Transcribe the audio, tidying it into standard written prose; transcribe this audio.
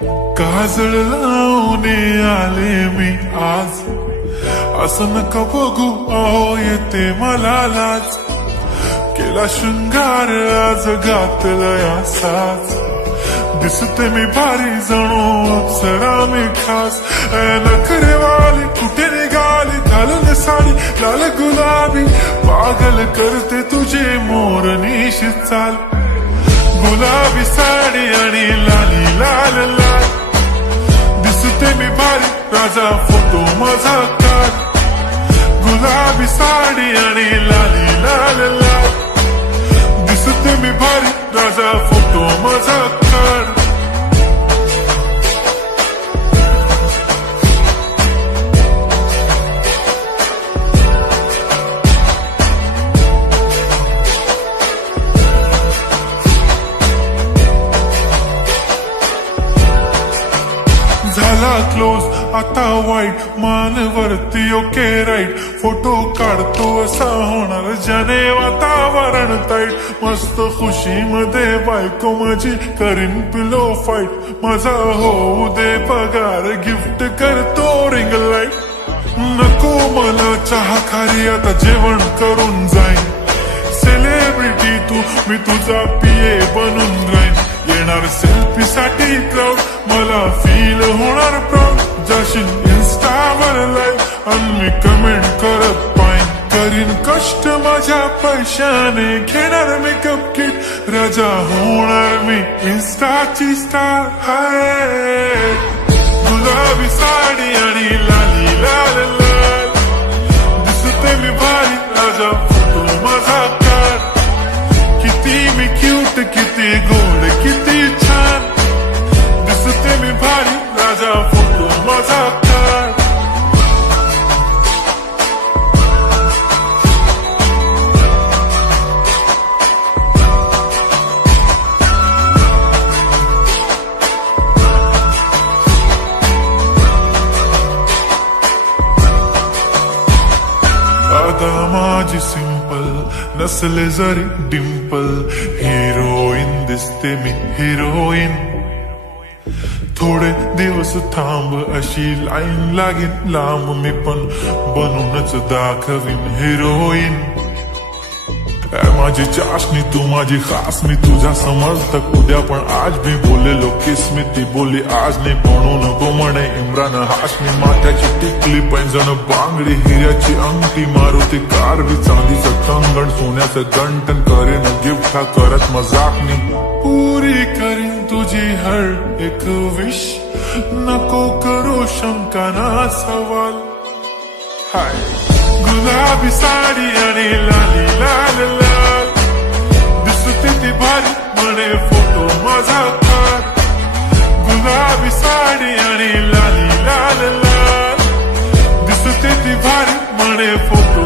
काजळ लावून आले मी आज, असं नका बघू अहो येते मला लाज. केला शृंगार आज घातलाय असाच, दिसते मी भारी जणू अप्सरा मी खास. नखरेवाली कुठे निघाली घालून साडी लाल गुलाबी, पागल करते तुझे मोरनीशी चाल. गुलाबी साडी आणि लाली लाल लाल, दिसते मी भारी राजा फोटो माझा काढ. गुलाबी साडी आणि लाली लाल लाल, दिसते मी भारी राजा फोटो माझा काढ. झाला क्लोज आता वाईट, मानवरती ओके राईट. फोटो काढतो असा होणार ज्याने वातावरण ताईट. मस्त खुशी मध्ये बायको माझी करीन पिलो फाईट. माझा होऊ दे पगार गिफ्ट करतो रिंग लाईट. नको मला चहा खारी आता जेवण करून जाईन. सेलिब्रिटी तू मी तुझा पिये बनून राहीन. येणार सेल्फी साठी क्राऊड मला फील होणार प्राऊड. जाशील इन्स्टावर लाईव्ह आणि मी कमेंट करत पाईन. करीन कष्ट माझ्या पैशाने घेणार मेकअप किट. राजा होणार मी इन्स्टाची स्टार. हाय गुलाबी साडी आणि लाली लाल लाल, दिसते मी भारी राजा फोटो माझा काढ. किती मी क्यूट किती गोड किती छान, दिसते मी भारी राजा फोटो माझा काढ. आता माझी सिंपल नसले जरी डिंपल, हिरोईन दिसते मी हिरोईन. थोडे दिवस थांब अशी लाईन लागेल लांब, मी पण बनूनच दाखवीन हिरोईन. माझी चाशनी तू माझी खास, मी तुझ्या समर्थक उद्या पण आज मी बोलेलो किस्मी. ती बोली आज नाही म्हणू नको म्हणे इम्रान हाशमी. माथ्याची टिकली पैंजण बांगडी हिऱ्याची अंगठी, मारुती कारवी चांदीचं कंगण सोन्याचं गंटन. करेन गिफ्ट हा करत मजाकनी, पुरी करीन तुझी हर एक विश. नको करू शंका ना सवाल. हाय गुलाबी साडी आणि लाली लाल लाल, दिसते ती भारी म्हणे फोटो माझा काढ. गुलाबी साडी आणि लाली लाल लाल, दिसते ती भारी म्हणे फोटो